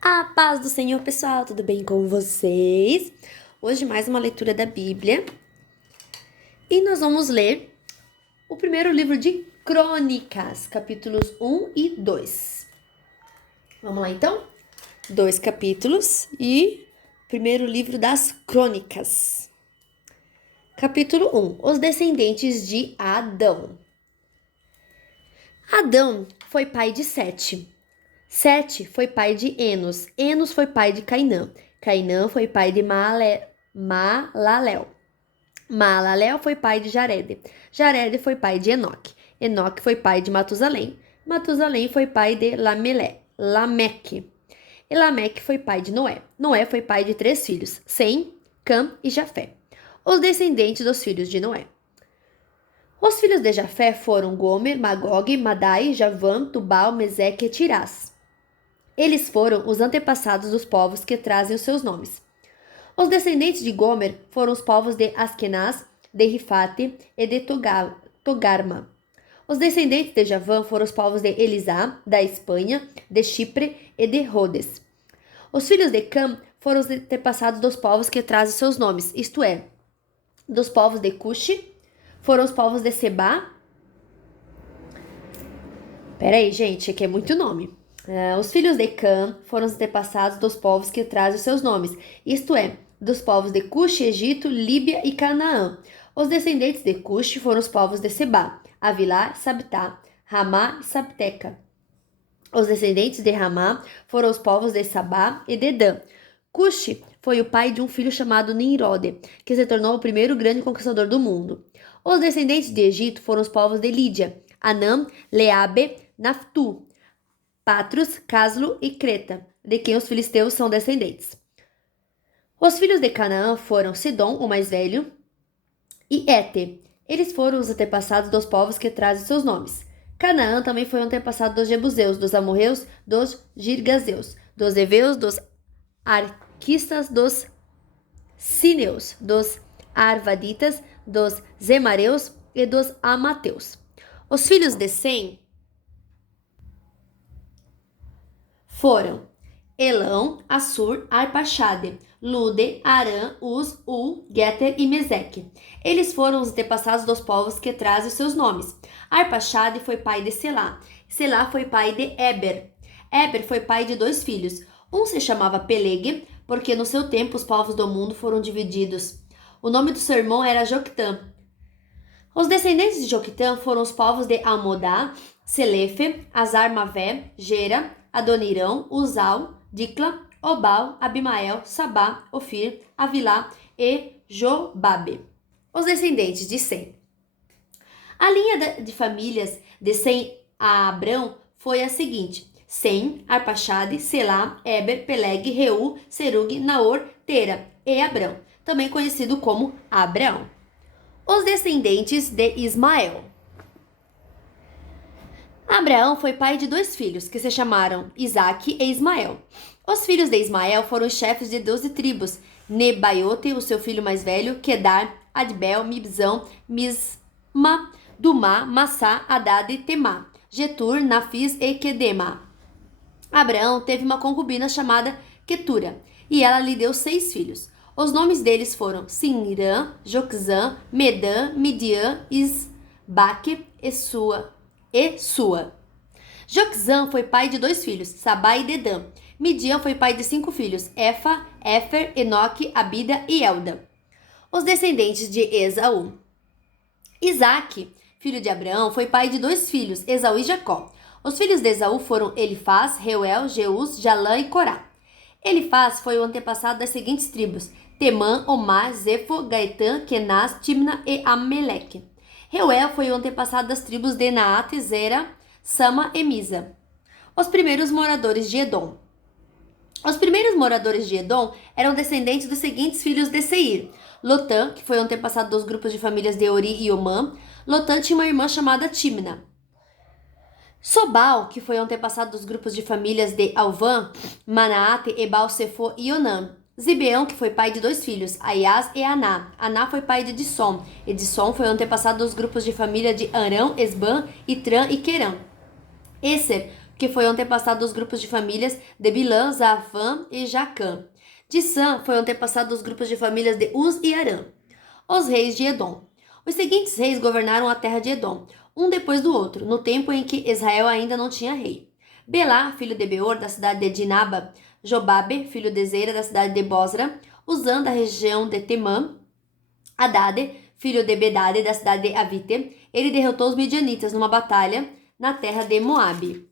A paz do Senhor, pessoal, tudo bem com vocês? Hoje mais uma leitura da Bíblia e nós vamos ler o primeiro livro de Crônicas, capítulos 1 e 2. Vamos lá então? 2 capítulos e primeiro livro das Crônicas. Capítulo 1. Os descendentes de Adão. Adão foi pai de Sete. Sete foi pai de Enos. Enos foi pai de Cainã. Cainã foi pai de Maalalel. Maalalel foi pai de Jarede. Jarede foi pai de Enoque. Enoque foi pai de Matusalém. Matusalém foi pai de Lameque. E Lameque foi pai de Noé. Noé foi pai de 3 filhos, Sem, Cã e Jafé. Os descendentes dos filhos de Noé. Os filhos de Jafé foram Gomer, Magog, Madai, Javã, Tubal, Meseque e Tirás. Eles foram os antepassados dos povos que trazem os seus nomes. Os descendentes de Gomer foram os povos de Askenaz, de Rifate e de Togarma. Os descendentes de Javã foram os povos de Elisá, da Espanha, de Chipre e de Rhodes. Os filhos de Cam foram os antepassados dos povos que trazem seus nomes, isto é, dos povos de Cuxi, foram os povos de Seba. Peraí, gente, aqui é muito nome. Os filhos de Cã foram os antepassados dos povos que trazem os seus nomes, isto é, dos povos de Cuxi, Egito, Líbia e Canaã. Os descendentes de Cuxi foram os povos de Seba, Avilá, Sabtá, Ramá e Sabteca. Os descendentes de Ramá foram os povos de Sabá e Dedã. Cuxi foi o pai de um filho chamado Nimrode, que se tornou o primeiro grande conquistador do mundo. Os descendentes de Egito foram os povos de Lídia, Anã, Leabe, Naftu, Patros, Caslo e Creta, de quem os filisteus são descendentes. Os filhos de Canaã foram Sidom, o mais velho, e Ete. Eles foram os antepassados dos povos que trazem seus nomes. Canaã também foi o antepassado dos Jebuseus, dos Amorreus, dos Girgazeus, dos Eveus, dos Arquistas, dos Sineus, dos Arvaditas, dos Zemareus e dos Amateus. Os filhos de Sem foram Elão, Assur, Arpaxade, Lude, Arã, Uz, Ul, Geter e Meseque. Eles foram os antepassados dos povos que trazem os seus nomes. Arpaxade foi pai de Selá. Selá foi pai de Eber. Eber foi pai de 2 filhos. Um se chamava Peleg, porque no seu tempo os povos do mundo foram divididos. O nome do seu irmão era Joctã. Os descendentes de Joctã foram os povos de Almodá, Selefe, Azarmavé, Gera, Adonirão, Uzal, Dicla, Obal, Abimael, Sabá, Ofir, Avilá e Jobabe. Os descendentes de Sem. A linha de famílias de Sem a Abrão foi a seguinte: Sem, Arpaxade, Selá, Eber, Peleg, Reu, Serug, Naor, Tera e Abrão, também conhecido como Abraão. Os descendentes de Ismael. Abraão foi pai de 2 filhos, que se chamaram Isaque e Ismael. Os filhos de Ismael foram os chefes de 12 tribos: Nebaiote, o seu filho mais velho, Quedar, Adbel, Mibzão, Misma, Dumá, Massá, Hadad e Temá, Getur, Nafis e Quedema. Abraão teve uma concubina chamada Quetura, e ela lhe deu 6 filhos. Os nomes deles foram Sinrã, Joczã, Medã, Midian, Isbaque e Sua. Joczã foi pai de 2 filhos, Sabá e Dedã. Midian foi pai de 5 filhos, Efa, Éfer, Enoque, Abida e Elda. Os descendentes de Esaú. Isaque, filho de Abraão, foi pai de 2 filhos, Esaú e Jacó. Os filhos de Esaú foram Elifaz, Reuel, Jeus, Jalã e Corá. Elifaz foi o antepassado das seguintes tribos: Temã, Omar, Zefo, Gaetã, Kenaz, Timna e Ameleque. Reuel foi o antepassado das tribos de Naate, Zera, Sama e Misa. Os primeiros moradores de Edom. Os primeiros moradores de Edom eram descendentes dos seguintes filhos de Seir: Lotã, que foi o antepassado dos grupos de famílias de Ori e Omã. Lotã tinha uma irmã chamada Timna. Sobal, que foi o antepassado dos grupos de famílias de Alvã, Manaate, Ebal, Sefo e Onã. Zibeão, que foi pai de 2 filhos, Aias e Aná. Aná foi pai de Dissom. E Dissom foi o antepassado dos grupos de família de Arão, Esbã, Itrã e Querã. Esser que foi o antepassado dos grupos de famílias de Bilã, Zafã e Jacã. De Sam foi o antepassado dos grupos de famílias de Uz e Arã. Os reis de Edom. Os seguintes reis governaram a terra de Edom, um depois do outro, no tempo em que Israel ainda não tinha rei. Belá, filho de Beor, da cidade de Dinaba, Jobabe, filho de Zera, da cidade de Bosra, Uzã, da região de Temã, Hadade, filho de Bedade, da cidade de Avite, ele derrotou os midianitas numa batalha na terra de Moabe.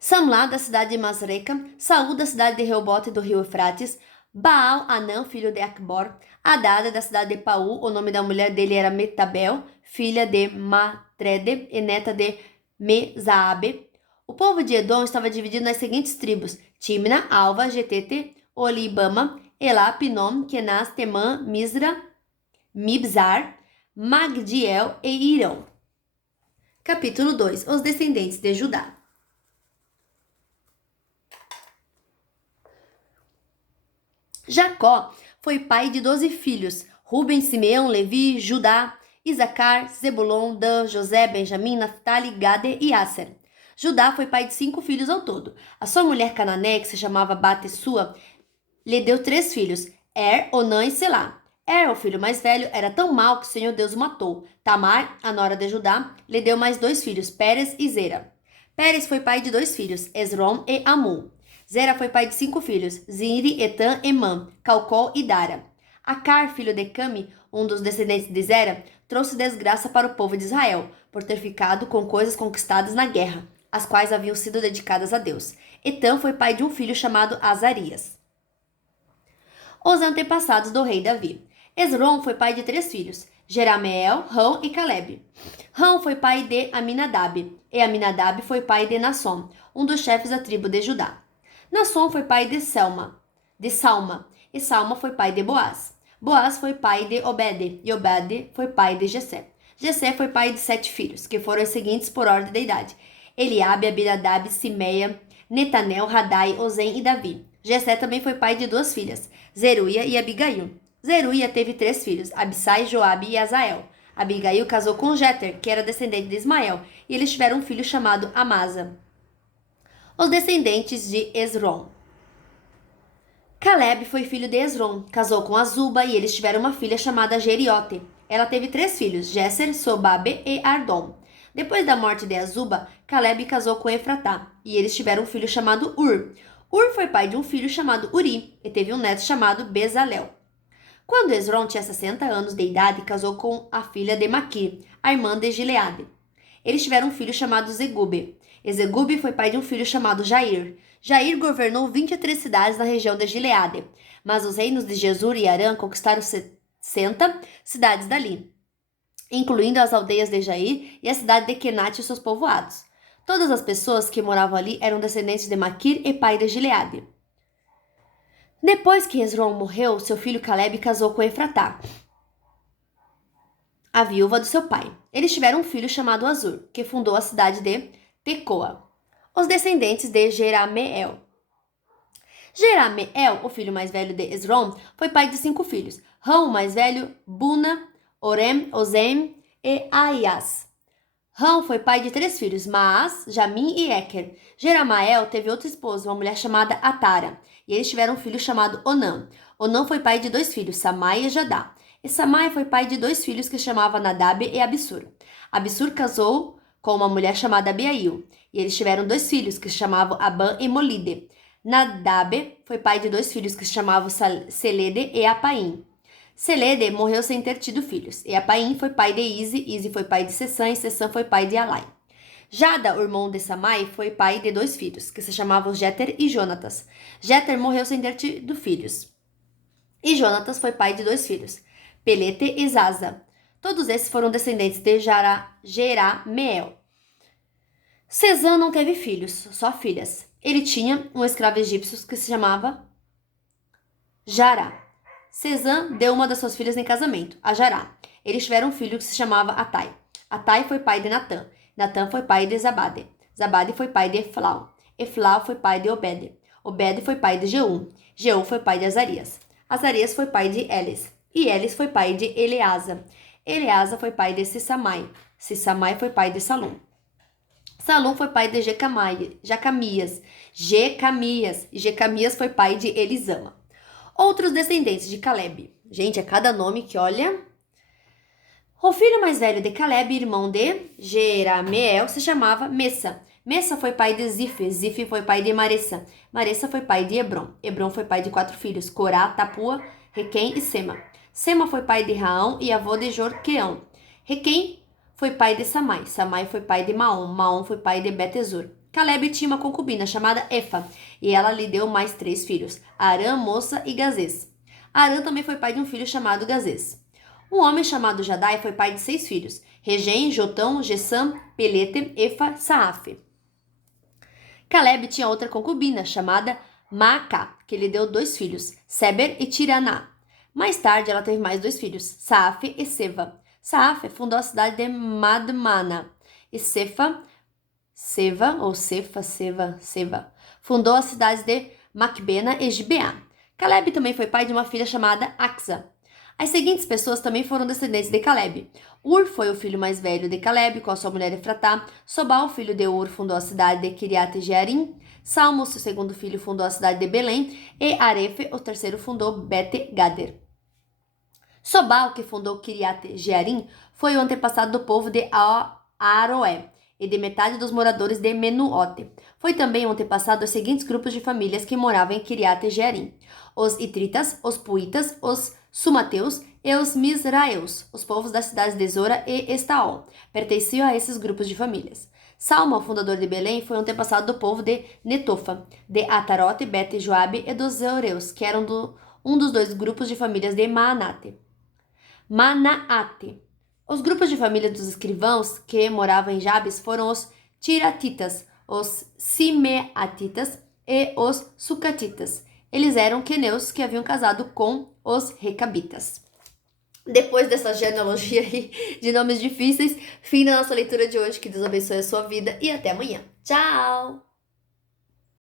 Samlá, da cidade de Masreca, Saúl, da cidade de Reobote do rio Eufrates, Baal-Anã, filho de Acbor, Hadada, da cidade de Paú, o nome da mulher dele era Metabel, filha de Matrede e neta de Mezaabe. O povo de Edom estava dividido nas seguintes tribos: Timna, Alva, Getete, Olibama, Elá, Pinom, Kenaz, Temã, Misra, Mibzar, Magdiel e Irão. Capítulo 2. Os descendentes de Judá. Jacó foi pai de 12 filhos: Ruben, Simeão, Levi, Judá, Isacar, Zebulon, Dan, José, Benjamim, Naftali, Gade e Asser. Judá foi pai de 5 filhos ao todo. A sua mulher Canané, que se chamava Batesua, lhe deu 3 filhos: Onã e Selá. O filho mais velho, era tão mau que o Senhor Deus o matou. Tamar, a nora de Judá, lhe deu mais 2 filhos: Pérez e Zera. Pérez foi pai de 2 filhos: Esrom e Amul. Zera foi pai de 5 filhos: Zinri, Etan, Emã, Calcol e Dara. Acar, filho de Cami, um dos descendentes de Zera, trouxe desgraça para o povo de Israel, por ter ficado com coisas conquistadas na guerra, as quais haviam sido dedicadas a Deus. Etan foi pai de um filho chamado Azarias. Os antepassados do rei Davi. Esrom foi pai de 3 filhos: Jerameel, Rão e Caleb. Rão foi pai de Aminadab, e Aminadab foi pai de Nasson, um dos chefes da tribo de Judá. Nasson foi pai de Salma, e Salma foi pai de Boaz. Boaz foi pai de Obede, e Obede foi pai de Jessé. Jessé foi pai de 7 filhos, que foram os seguintes por ordem da idade: Eliabe, Abinadab, Simeia, Netanel, Radai, Ozem e Davi. Jessé também foi pai de 2 filhas, Zeruia e Abigail. Zeruia teve 3 filhos, Abissai, Joabe e Azael. Abigail casou com Jeter, que era descendente de Ismael, e eles tiveram um filho chamado Amasa. Os descendentes de Esrom. Caleb foi filho de Esrom, casou com Azuba e eles tiveram uma filha chamada Jeriote. Ela teve 3 filhos, Jesser, Sobabe e Ardom. Depois da morte de Azuba, Caleb casou com Efratá e eles tiveram um filho chamado Ur. Ur foi pai de um filho chamado Uri e teve um neto chamado Bezalel. Quando Esrom tinha 60 anos de idade, casou com a filha de Maquir, a irmã de Gileade. Eles tiveram um filho chamado Zegube. Zegube foi pai de um filho chamado Jair. Jair governou 23 cidades na região de Gileade, mas os reinos de Jesur e Arã conquistaram 60 cidades dali, incluindo as aldeias de Jair e a cidade de Kenat e seus povoados. Todas as pessoas que moravam ali eram descendentes de Maquir e pai de Gileade. Depois que Esrom morreu, seu filho Caleb casou com Efratá, a viúva do seu pai. Eles tiveram um filho chamado Azur, que fundou a cidade de Tecoa. Os descendentes de Jerameel. Jerameel, o filho mais velho de Esrom, foi pai de 5 filhos: Rão, o mais velho, Buna, Orem, Ozem e Aias. Rão foi pai de 3 filhos: Maas, Jamim e Eker. Jeramael teve outra esposa, uma mulher chamada Atara, e eles tiveram um filho chamado Onã. Onã foi pai de 2 filhos, Samai e Jadá. E Samai foi pai de 2 filhos que chamava Nadab e Abissur. Abissur casou com uma mulher chamada Abiail, e eles tiveram 2 filhos que se chamavam Abã e Molide. Nadab foi pai de 2 filhos que se chamavam Selede e Apaim. Selede morreu sem ter tido filhos, e Apaim foi pai de Ize foi pai de Sessã, e Sessã foi pai de Alai. Jada, o irmão de Samai, foi pai de 2 filhos, que se chamavam Jeter e Jonatas. Jeter morreu sem ter tido filhos, e Jonatas foi pai de 2 filhos, Pelete e Zaza. Todos esses foram descendentes de Jerameel. Sezã não teve filhos, só filhas. Ele tinha um escravo egípcio que se chamava Jará. Sezã deu uma das suas filhas em casamento, a Jará. Eles tiveram um filho que se chamava Atai. Atai foi pai de Natã. Natã foi pai de Zabade. Zabade foi pai de Eflau. Eflau foi pai de Obede. Obede foi pai de Jeú. Jeú foi pai de Azarias. Azarias foi pai de Elis. E Elis foi pai de Eleasa. Eleasa foi pai de Sissamai. Sissamai foi pai de Salom. Salum foi pai de Jecamias. E Jecamias foi pai de Elisama. Outros descendentes de Caleb. Gente, é cada nome que olha. O filho mais velho de Caleb, irmão de Jerameel, se chamava Messa. Messa foi pai de Zife. Zife foi pai de Maressa. Maressa foi pai de Hebron. Hebron foi pai de 4 filhos: Corá, Tapua, Requém e Sema. Sema foi pai de Raão e avô de Jorqueão. Requém foi pai de Samai. Samai foi pai de Maom. Maom foi pai de Betesur. Caleb tinha uma concubina chamada Efa, e ela lhe deu mais 3 filhos: Arã, Moça e Gazês. Arã também foi pai de um filho chamado Gazês. Um homem chamado Jadai foi pai de 6 filhos: Regem, Jotão, Gessam, Pelete, Efa, Saafe. Caleb tinha outra concubina chamada Maacá, que lhe deu 2 filhos: Seber e Tiraná. Mais tarde ela teve mais 2 filhos: Saafe e Seva. Saafe fundou a cidade de Madmana, e Seva fundou as cidades de Macbena e Gibeá. Caleb também foi pai de uma filha chamada Axa. As seguintes pessoas também foram descendentes de Caleb. Ur foi o filho mais velho de Caleb, com a sua mulher Efratá. Sobal, filho de Ur, fundou a cidade de Kiriat Jearim. Salmo, seu segundo filho, fundou a cidade de Belém. E Arefe, o terceiro, fundou Bet-Gader. Sobal, que fundou Kiriat Jearim, foi o antepassado do povo de Aroé e de metade dos moradores de Menuote. Foi também o antepassado dos seguintes grupos de famílias que moravam em Kiriat Jearim: os Itritas, os Puitas, os Sumateus e os Misraeus, os povos das cidades de Zora e Estaol, pertenciam a esses grupos de famílias. Salma, o fundador de Belém, foi um antepassado do povo de Netofa, de Atarote, Bet Joabe e dos Zeoreus, que eram um dos 2 grupos de famílias de Manaate. Os grupos de família dos escrivãos que moravam em Jabes foram os Tiratitas, os Simeatitas e os Sucatitas. Eles eram queneus que haviam casado com os Recabitas. Depois dessa genealogia aí de nomes difíceis, fim da nossa leitura de hoje. Que Deus abençoe a sua vida e até amanhã. Tchau!